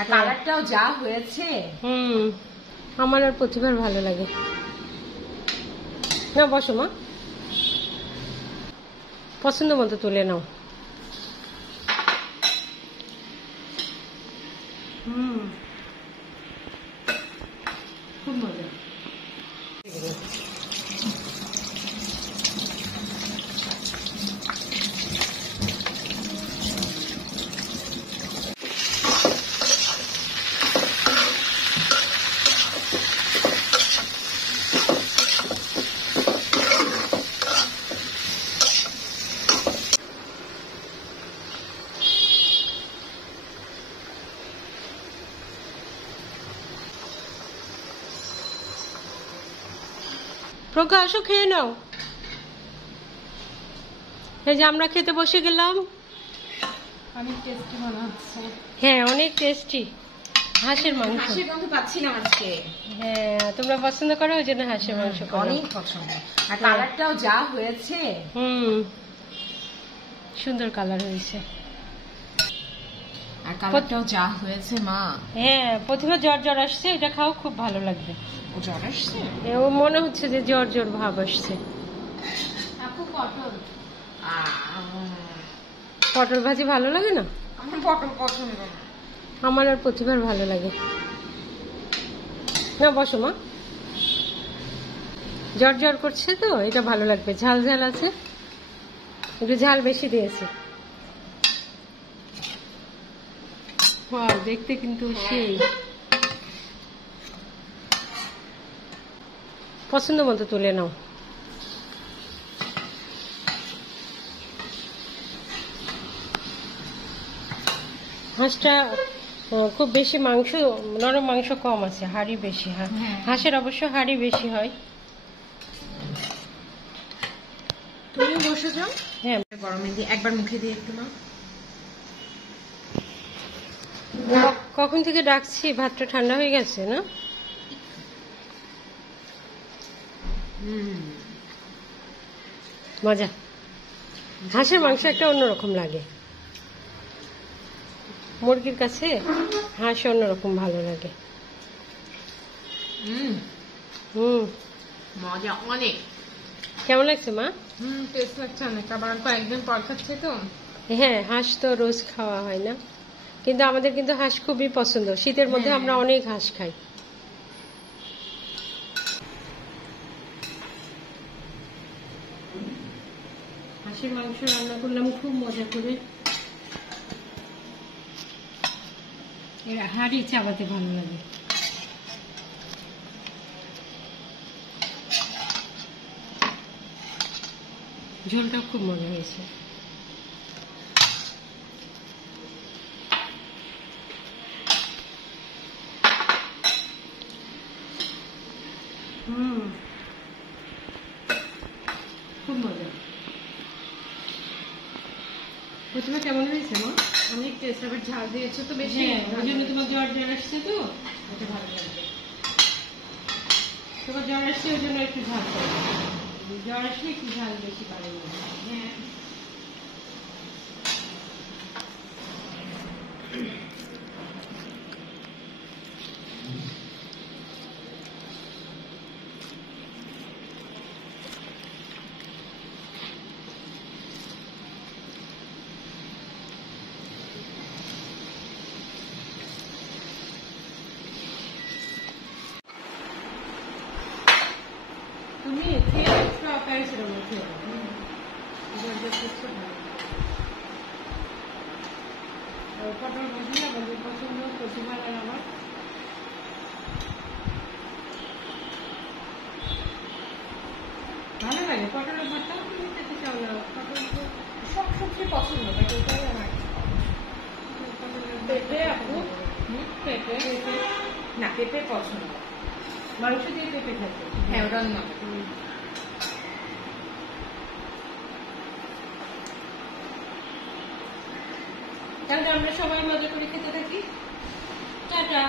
আর কালারটাও যা হয়েছে। আমার আর প্রতিবার ভালো লাগে না। বসো মা, পছন্দ মতো তুলে নাও। খুব মজা। প্রজ্ঞা, আসো খেয়ে নাও। এই যে আমরা খেতে বসে গেলাম। অনেক টেস্টি মনে হচ্ছে। হ্যাঁ, অনেক টেস্টি। হাঁসের মাংস। হাঁসের গন্ধ পাচ্ছি না আজকে। হ্যাঁ, তোমরা পছন্দ করো, ওই জন্য হাঁসের মাংস করো। অনেক পছন্দ। আর কালারটাও যা হয়েছে। সুন্দর কালার হয়েছে। আর কালারটাও যা হয়েছে মা। হ্যাঁ, প্রথমে জ্বর জ্বর আসছে, এটা খাও, খুব ভালো লাগবে। ও জ্বর আসছে? ও মনে হচ্ছে যে জ্বর জ্বর ভাব আসছে। আপু পটল। পটল ভাজি ভালো লাগে না? আমার পটল পছন্দ না। আমার আর প্রতিবার ভালো লাগে না। বসো মা, জ্বর জ্বর করছে তো, এটা ভালো লাগবে। ঝাল ঝাল আছে, একটু ঝাল বেশি দিয়েছে। দেখতে কিন্তু সেই পছন্দ মতো তুলে নাও। হাঁসটা খুব বেশি মাংস, নরম মাংস কম আছে, হাড়ি বেশি। হাঁসের অবশ্য হাড়ি বেশি হয়। তুমি বসে যাও। হ্যাঁ, গরমে দিয়ে একবার মুখে দিয়ে একটু না। কখন থেকে ডাকছি, ভাতটা ঠান্ডা হয়ে গেছে না? মজা। হাঁসের মাংস একটা অন্যরকম লাগে, মুরগির কাছে হাঁস অন্যরকম ভালো লাগে। মজা অনেক। কেমন লাগছে মা? টেস্ট লাগছে অনেক। আবার কয়েকদিন পর খাচ্ছে তো। হ্যাঁ, হাঁস তো রোজ খাওয়া হয় না, কিন্তু আমাদের কিন্তু হাঁস খুবই পছন্দ। শীতের মধ্যে আমরা অনেক হাঁস খাই। হাঁসের মাংস রান্না করলাম খুব মজা করে। এরা হাড়ি চাবাতে ভালো লাগে। ঝোলটা খুব মজা হয়েছে। খুব মজা। প্রথমে কেমন হয়েছে মা? অনেক টেস্ট। আবার ঝাল দিয়েছো তো বেশি। ওই জন্য তোমার জ্বর জ্বর আসছে তো, ওটা ভালো লাগবে। তোমার জ্বর আসছে, ওই জন্য একটু ঝাল করে। জ্বর আসলে একটু ঝাল বেশি পারে। হ্যাঁ, তুমি খেয়ে একটু প্যারাসিটামল খেয়ে পটল ভাজি আমাদের পছন্দ, প্রতিবার। আর আমার ভালো লাগে পটলের ভর্তা। তুমি খেতে চাও না? পটল তো সব সবজি পছন্দ, বাট এটাই আমার পেঁপে। আপু পেঁপে না, পেঁপে পছন্দ। মাংস দিয়ে পেঁপে খেতে। হ্যাঁ, ওটা না। তাহলে আমরা সবাই মজা করে খেতে থাকি। টাটা।